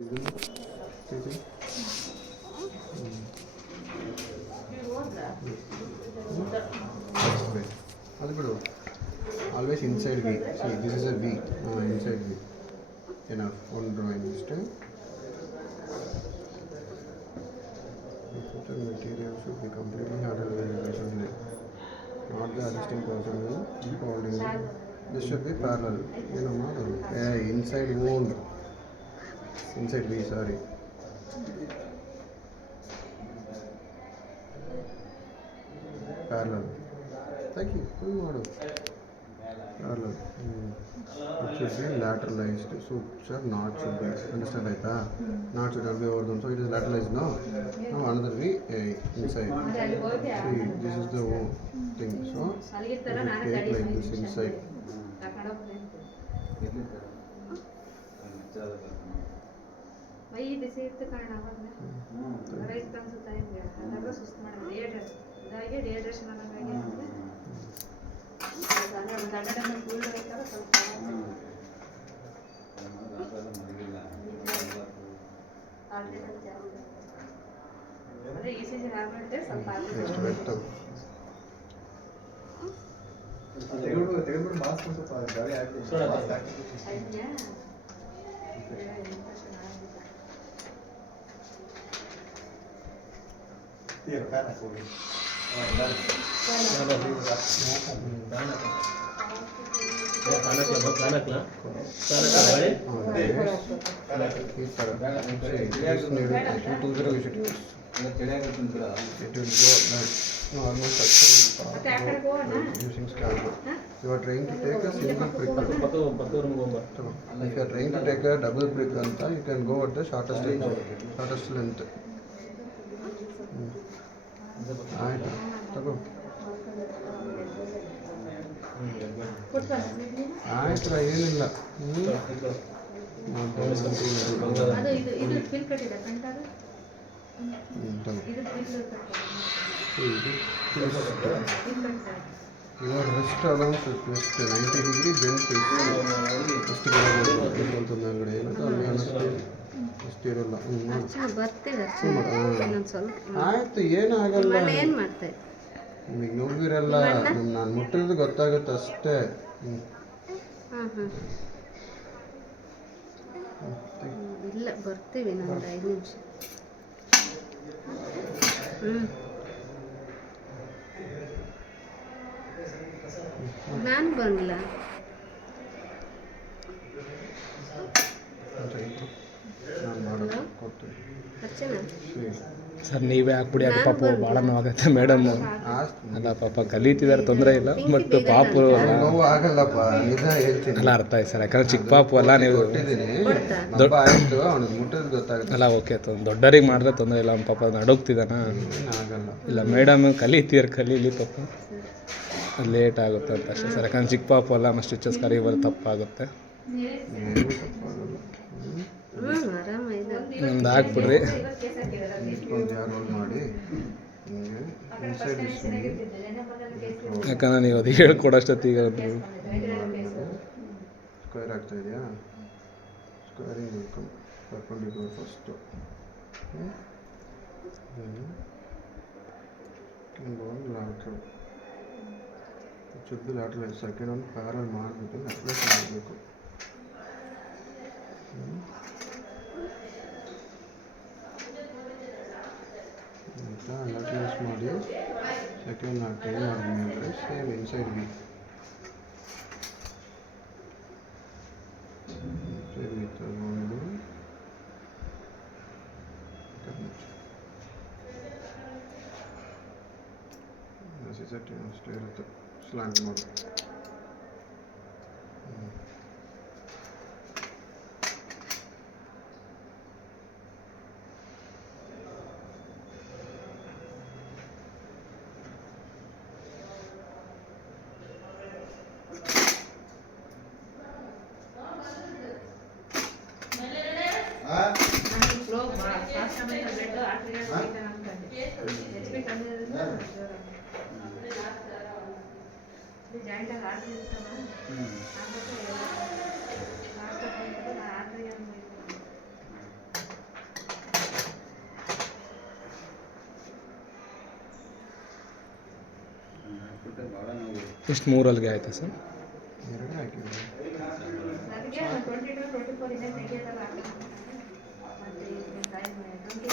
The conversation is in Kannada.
ಅದು ಬಿಡು. Always inside V. See this is a V. Inside V. Enough. One drawing style. The material should be completely handled efficiently. Not the assisting person will keep holding it. This should be parallel. Inside wound. Inside V, sorry. Parallel. Thank you. Parallel. It should be lateralized. So, sir, not should be. Understand right? Not should be over them. So it is lateralized now. Now another V inside. See, this is the thing. So take like this inside. ಬಿಸಿ ಇತ್ತು ಕಾರಣ ಅವಾಗ ರೈಸ್ ಅನ್ಸುತ್ತಾ ಹಿಂಗೆ ಅದಾಗ ಸುಸ್ತು ಮಾಡಿದೆ ಇದಾಗಿ ಡಿಹೈಡ್ರೇಷನ್ ಅನ್ನೋಂಗಾಗಿ ಗಂಡನ ಫುಲ್ ಬೇಕಾದ್ರೆ ಸ್ವಲ್ಪ ಅದೇ ಈ ಸೀಸನ್ ಆಗ್ಬಿಟ್ಟೆ ಸ್ವಲ್ಪ ತೆಗೆದ್ಬಿಟ್ಟು ಮಾಸ್ಕ್ ಸ್ವಲ್ಪ ಗಾಳಿ ಹಾಕಿ using scalpel. You are trying to take a single prick. If you are trying to take a double prick, you can go at the shortest length. ಆಯ್ತು ತಗೋ ಆಯ್ತು ಏನಿಲ್ಲ ಇವಾಗ ರೆಸ್ಟ್ ಅಲೌನ್ಸ್ ಎಷ್ಟು 90 ಡಿಗ್ರಿ ಬೆಂಟ್ ಎಷ್ಟು ಮೇಲ್ಗಡೆ ಏನಂತ ಅಲ್ಲಿ ಅನ್ನಿಸ್ತು ಅಷ್ಟು ಇರೋಲ್ಲ. ಆಯ್ತು ಏನಾಗಲ್ಲ, ನಿಮಗೆ ನೋಡಿರಲ್ಲ, ನಾನು ಮುಟ್ಟಿರೋದು ಗೊತ್ತಾಗುತ್ತೆ ಅಷ್ಟೇ. ಇಲ್ಲ ಬರ್ತೀವಿ ನಾನು 5 ನಿಮಿಷ. ನಾನು ಬಂದಿಲ್ಲ. ಸರ್ ನೀವೇ ಹಾಕ್ಬಿಡಿ, ಅದು ಪಾಪ ಭಾಳ ನೋವಾಗುತ್ತೆ ಮೇಡಮ್. ಅಲ್ಲ ಪಾಪ ಕಲೀತಿದ್ದಾರೆ, ತೊಂದರೆ ಇಲ್ಲ, ಬಟ್ ಪಾಪು ಅಲ್ಲ ಅರ್ಥ ಆಯ್ತು ಸರ್. ಯಾಕಂದ್ರೆ ಚಿಕ್ಕ ಪಾಪು ಅಲ್ಲ, ನೀವು ಅಲ್ಲ ಓಕೆ ದೊಡ್ಡರಿಗೆ ಮಾಡಿದ್ರೆ ತೊಂದರೆ ಇಲ್ಲ. ಪಾಪ ನಡುಗ್ತಿದ್ದಾನ ಇಲ್ಲ ಮೇಡಮ್, ಕಲೀಲಿ ಪಾಪ ಲೇಟ್ ಆಗುತ್ತೆ ಅಂತ ಅಷ್ಟೇ ಸರ್. ಯಾಕಂದ್ರೆ ಚಿಕ್ಕ ಪಾಪು ಅಲ್ಲ, ನಮ್ಮ ಸ್ಟಿಚಸ್ ಕರೀಬಾರ್ದು ತಪ್ಪಾಗುತ್ತೆ. ಒಂದು ಹಾಕ್ಬಿಡ್ರಿ. ಯಾಕಂದ್ರೆ ನೀವು ಅದು ಹೇಳ್ಕೊಡೋಷ್ಟೊತ್ತಿಗೆ ಸ್ಕ್ವೇರ್ ಆಗ್ತಾ ಇದೆಯಾ? ಸ್ಕ್ವೇರಿಂಗ್ ವೆಲ್ಕಮ್ ಪರ್ಪೆಂಡಿಕ್ಯುಲರ್ ಫಸ್ಟು ಒಂದು ಲ್ಯಾಟ್ರಲ್ ಶುದ್ಧ ಲ್ಯಾಟ್ರಲ್ ಸೆಕೆಂಡ್ ಒಂದು ಪ್ಯಾರಲ್ ಮಾಡಿಬಿಟ್ಟು ಅಪ್ಲೈ ಮಾಡಬೇಕು. ಲ್ಯಾಟ್ರಲ್ಸ್ ಮಾಡಿ ಸೆಕೆಂಡ್ ಟ್ರೈ ಮಾಡಿದ್ಮೇಲೆ ಸೇಮ್ ಇನ್ಸೈಡ್ ವಿ ತಗೊಂಡು ಅಷ್ಟೇ ಇರುತ್ತೆ. ಸ್ಲ್ಯಾಂಟ್ ಮಾಡಿ ಜಾಯಿಂಟಾಗಿ ಆಗ್ತಿರ್ತಾವ. ಎಷ್ಟು 3 ಅಲ್ಲಿಗೆ ಆಯ್ತಾ ಸರ್? ಎರಡೇ ಹಾಕಿದ್ದೀನಿ. ಅದಕ್ಕೆ 22-24 ಇನ್ನೇ ತೆಗಿಯೋದಲ್ಲ